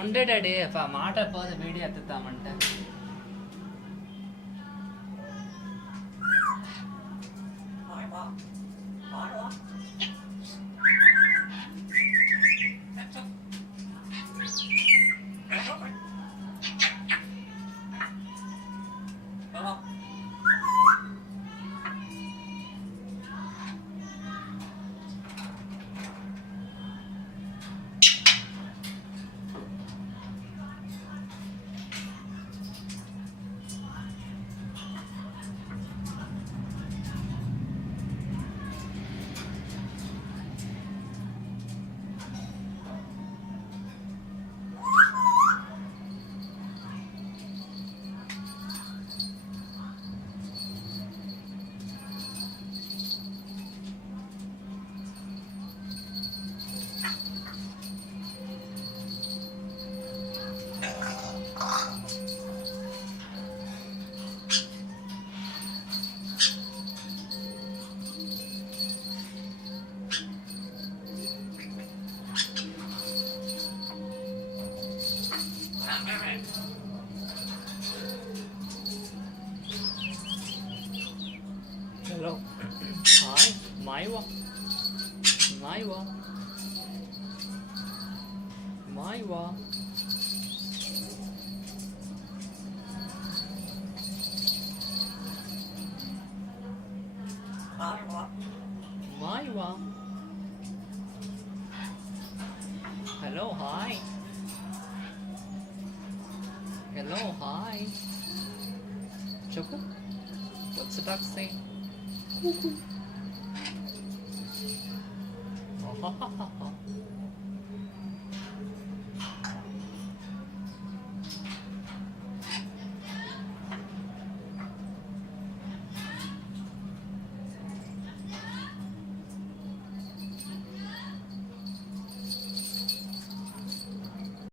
ఉండే డాడీ మాట పోతే video ఎత్తుతామంటే Hello. Hi, Maiwa. Maiwa. Maiwa. Maiwa. Hello, hi. Hello, hi. Choco? What's the duck saying? Cuckoo. Oh, ha, ha, ha, ha.